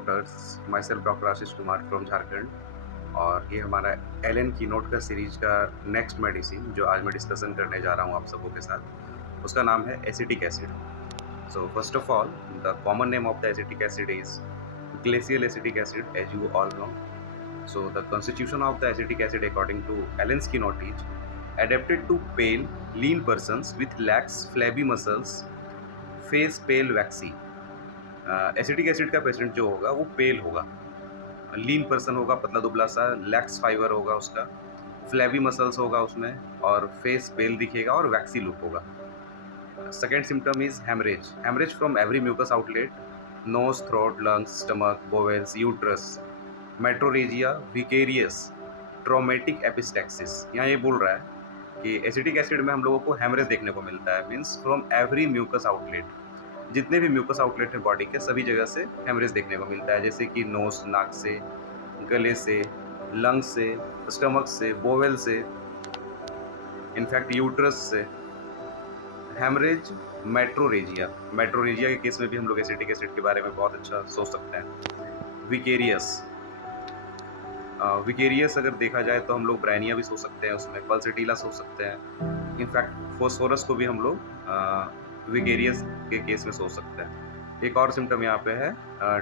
Doctors, my self doctor Ashish Kumar from Jharkhand. और ये हमारा एलन कीनोट का सीरीज का नेक्स्ट मेडिसिन जो आज मैं डिस्कशन करने जा रहा हूँ आप सबों के साथ, उसका नाम है acetic acid. So first of all, the common name of the acetic acid is glacial acetic acid, as you all know. So the constitution of the acetic acid according to Allen's keynote is adapted to pale, lean persons with lax, flabby muscles, face pale, waxy। Acetic acid का patient जो होगा वो पेल होगा, लीन person होगा, पतला दुबला सा, lakhs fibre होगा उसका, फ्लैबी मसल्स होगा उसमें, और फेस पेल दिखेगा और वैक्सी लुक होगा। Second symptom is haemorrhage, haemorrhage from every mucus outlet, nose, throat, lungs, stomach, bowels, uterus, metrorrhagia, vicarious, traumatic epistaxis. यहाँ ये बोल रहा है कि एसिटिक एसिड में हम लोगों को हेमरेज देखने को मिलता है, means from every mucus outlet, जितने भी म्यूकस आउटलेट है बॉडी के सभी जगह से हेमरेज देखने को मिलता है, जैसे कि नोज, नाक से, गले से, लंग्स से, स्टमक से, बोवेल से, इनफैक्ट यूट्रस से। हेमरेज, मेट्रोरेजिया, मेट्रोरेजिया के केस में भी हम लोग एसिटिक एसिड के बारे में बहुत अच्छा सोच सकते हैं। विकेरियस, विकेरियस अगर देखा जाए तो हम लोग ब्राइनिया भी सोच सकते हैं, उसमें पल्सेटिला सोच सकते हैं, इनफैक्ट फोस्फोरस को भी हम लोग विकेरियस के केस में सोच सकते हैं। एक और सिम्टम यहाँ पे है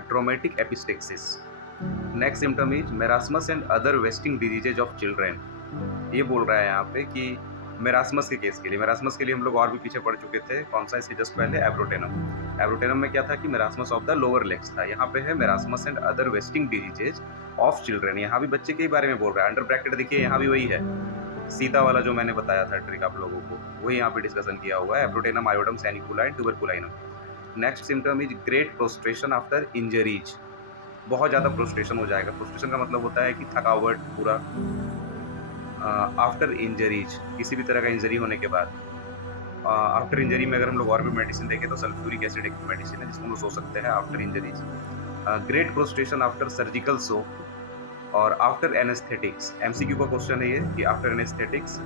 traumatic epistaxis. Next symptom is marasmus and other wasting diseases of children. ये बोल रहा है यहाँ पे कि मेरास्मस के केस के लिए, मेरास्मस के लिए हम लोग और भी पीछे पड़ चुके थे, कौन सा, इससे जस्ट पहले एब्रोटेनम। एब्रोटेनम में क्या था कि marasmus of the lower legs था, यहाँ पे है marasmus and other wasting diseases of children. यहाँ भी बच्चे के बारे में बोल रहा है, अंडर ब्रैकेट देखिए यहाँ भी वही है, सीता वाला जो मैंने बताया था ट्रिक आप लोगों को, वही यहाँ पे डिस्कशन किया हुआ है, abrotanum, iodum, sanicula and tuberculinum. Next symptom is great prostration after injuries. बहुत ज़्यादा प्रोस्ट्रेशन हो जाएगा। प्रोस्ट्रेशन का मतलब होता है कि थकावट पूरा, आफ्टर इंजरीज, किसी भी तरह का इंजरी होने के बाद। आफ्टर इंजरी में अगर हम लोग और भी मेडिसिन देखें तो सल्फ्यूरिक एसिड एक मेडिसिन है जिसको हम लोग सोच सकते हैं after injuries. Great prostration after surgical soap और आफ्टर एनेस्थेटिक्स। एमसीक्यू का क्वेश्चन है ये कि आफ्टर एनेस्थेटिक्स,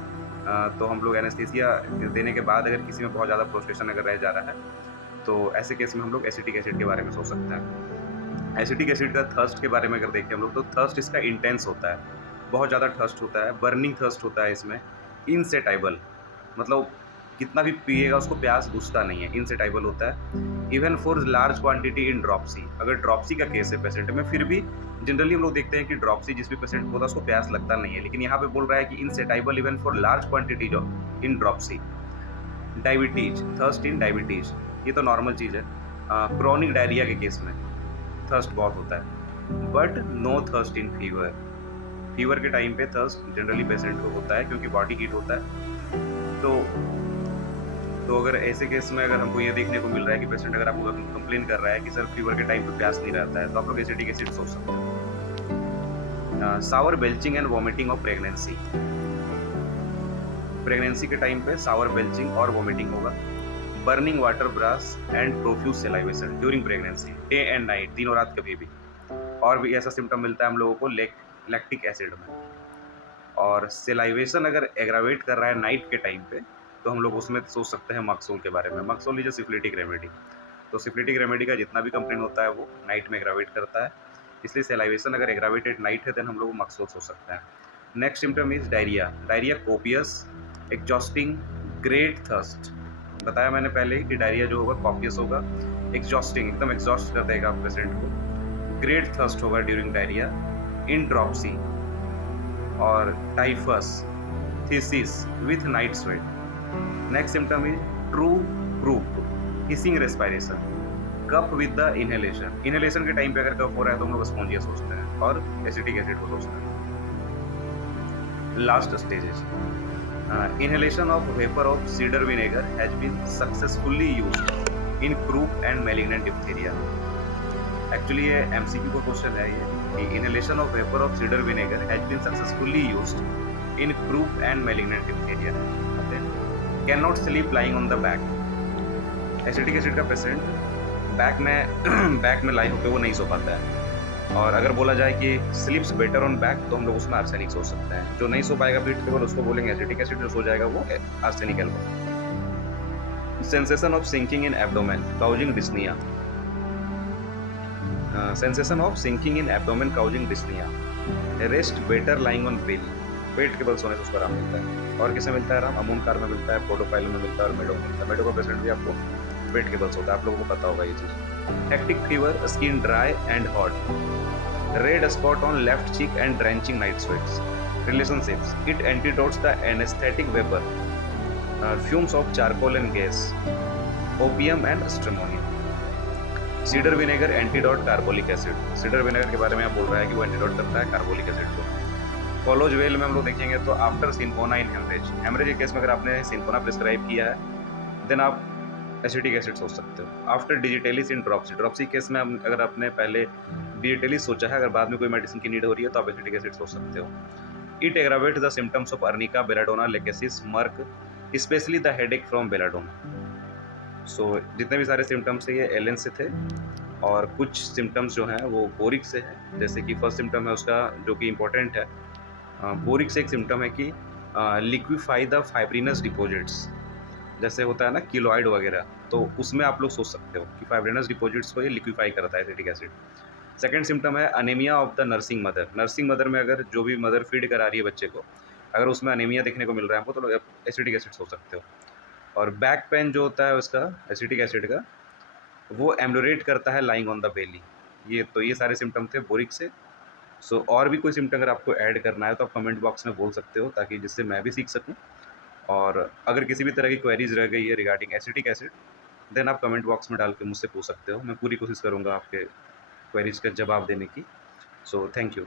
तो हम लोग एनेस्थेसिया देने के बाद अगर किसी में बहुत ज़्यादा प्रोस्ट्रेशन अगर रह जा रहा है तो ऐसे केस में हम लोग एसिटिक एसिड के बारे में सोच सकते हैं। एसिटिक एसिड का थर्स्ट के बारे में अगर देखें हम लोग तो थर्स्ट इसका इंटेंस होता है, बहुत ज़्यादा थर्स्ट होता है, बर्निंग थर्स्ट होता है इसमें। इनसेटाइबल मतलब कितना भी पिएगा उसको प्यास बुझता नहीं है, इनसेटाइबल होता है। Even for large quantity in dropsy, अगर ड्रॉप्सी का केस है पेशेंट में, फिर भी जनरली हम लोग देखते हैं कि ड्रॉप्सी जिस भी पेशेंट को होता है उसको प्यास लगता नहीं है, लेकिन यहाँ पे बोल रहा है कि insatiable even for large quantity in dropsy. Diabetes, thirst in diabetes, ये तो नॉर्मल चीज़ है। क्रॉनिक डायरिया के केस में थर्स्ट बहुत होता है, but no thirst in fever. Fever के टाइम पे थर्स्ट जनरली पेशेंट को होता है क्योंकि बॉडी हीट होता है। तो अगर ऐसे केस में अगर हमको ये देखने को मिल रहा है कि पेशेंट अगर आपको कंप्लेन कर रहा है कि सर फीवर के टाइम पे प्यास नहीं रहता है, तो आप लोग एसिटिक एसिड सोच सकते हैं। Sour belching and vomiting of pregnancy, pregnancy के टाइम पे सावर बेल्चिंग और वॉमिटिंग होगा। Burning water brash and profuse salivation during pregnancy, day and night, दिनों रात कभी भी। और भी ऐसा सिम्टम मिलता है हम लोगों को लैक्टिक एसिड में। और सेलाइवेशन अगर एग्रावेट कर रहा है नाइट के टाइम पे तो हम लोग उसमें सोच सकते हैं मक्सोल के बारे में। मक्सोल इज अ सिफिलिटिक रेमेडी, तो सिफिलिटिक रेमेडी का जितना भी कंप्लेन होता है वो नाइट में एग्रावेट करता है, इसलिए सेलाइवेशन अगर एग्रावेटेड नाइट है देन हम लोग मक्सोल सोच सकते हैं। Next symptom is diarrhoea, diarrhoea copious, exhausting, great thirst. बताया मैंने पहले ही कि डायरिया जो होगा कॉपियस होगा, एग्जॉस्टिंग, एकदम एग्जॉस्ट कर देगा पेशेंट को, ग्रेट थर्स्ट होगा ड्यूरिंग डायरिया, इन ड्रॉप्सी, और typhus, phthisis with night sweat. Next symptom is true proof, hissing respiration, cough with the inhalation. Inhalation के टाइम पे अगर कफ हो रहा है तो हम लोग स्पॉन्जिया सोचते हैं और एसिटिक एसिड को सोचते हैं। Last stages, inhalation of vapor of cedar vinegar has been successfully used in croup and malignant diphtheria। Actually ये MCQ का क्वेश्चन है ये कि inhalation of vapor of cedar vinegar has been successfully used in croup and malignant diphtheria। okay? Cannot sleep lying on the back। Acetic acid का patient back में लाई होकर वो नहीं सो पाता है, और अगर बोला जाए कि स्लीप्स बेटर ऑन बैक तो हम लोग उसमें आर्सेनिक सोच सकते हैं। जो नहीं सो पाएगा पीठ के बल उसको बोलेंगे एसिटिक एसिड, जो सो जाएगा वो arsenic alcohol. Sensation of sinking in abdomen causing dyspnoea, sensation of sinking in abdomen causing dyspnoea, rest better lying on belly, पेट के बल सोने से उसको आराम मिलता है। और किसे मिलता है आराम? अमूनकार में मिलता है, पोडोफाइल में मिलता है और मेडो में मिलता है। मेडो का पेशेंट भी आपको पेट के बल सोता है, आप लोगों को पता होगा ये चीज़। Hectic fever, skin dry and hot, red spot on left cheek and drenching night sweats. Relationships, it antidotes the anaesthetic vapour, fumes of charcoal and gas, opium and stramonium. Cider vinegar antidote carbolic acid, cider vinegar के बारे में आप बोल रहा है कि वो antidote करता है कार्बोलिक एसिड को। फॉलोज वेल में हम लोग देखेंगे तो आफ्टर सिंफोना इन हेमरेज, हेमरेज के केस में अगर आपने सिंफोना प्रिस्क्राइब किया है देन आप एसिटिक एसिड सोच सकते हो। आफ्टर डिजिटेलिस इन ड्रॉप्सी, ड्रॉप्सी केस में अगर आपने पहले डिजिटेलिस सोचा है, अगर बाद में कोई मेडिसिन की नीड हो रही है तो आप एसिटिक एसिड सोच सकते हो। It aggravate the symptoms of arnica, belladonna, lachesis, merc, specially the headache from belladonna. So जितने भी सारे सिम्टम्स है ये एलन से थे, और कुछ सिम्टम्स जो हैं वो बोरिक से है। जैसे कि फर्स्ट सिम्टम है उसका जो कि इम्पोर्टेंट है, बोरिक से एक सिम्टम है कि लिक्विफाई द फाइब्रिनस डिपॉजिट्स, जैसे होता है ना किलोइड वगैरह, तो उसमें आप लोग सोच सकते हो कि फाइब्रिनस डिपॉजिट्स को ये लिक्विफाई करता है एसिटिक एसिड। सेकेंड सिम्टम है anaemia of the nursing mother, nursing mother में अगर जो भी मदर फीड करा रही है बच्चे को, अगर उसमें अनेमिया देखने को मिल रहा है हमको तो एसिटिक एसिड सोच सकते हो। और बैक पेन जो होता है उसका एसिटिक एसिड का, वो एम्लोरेट करता है लाइंग ऑन द बेली। ये सारे सिम्टम थे बोरिक से। सो और भी कोई सिम्टम अगर आपको ऐड करना है तो आप कमेंट बॉक्स में बोल सकते हो, ताकि जिससे मैं भी सीख सकूं। और अगर किसी भी तरह की क्वेरीज रह गई है रिगार्डिंग एसिटिक एसिड, देन आप कमेंट बॉक्स में डाल के मुझसे पूछ सकते हो। मैं पूरी कोशिश करूँगा आपके क्वेरीज का जवाब देने की। So thank you.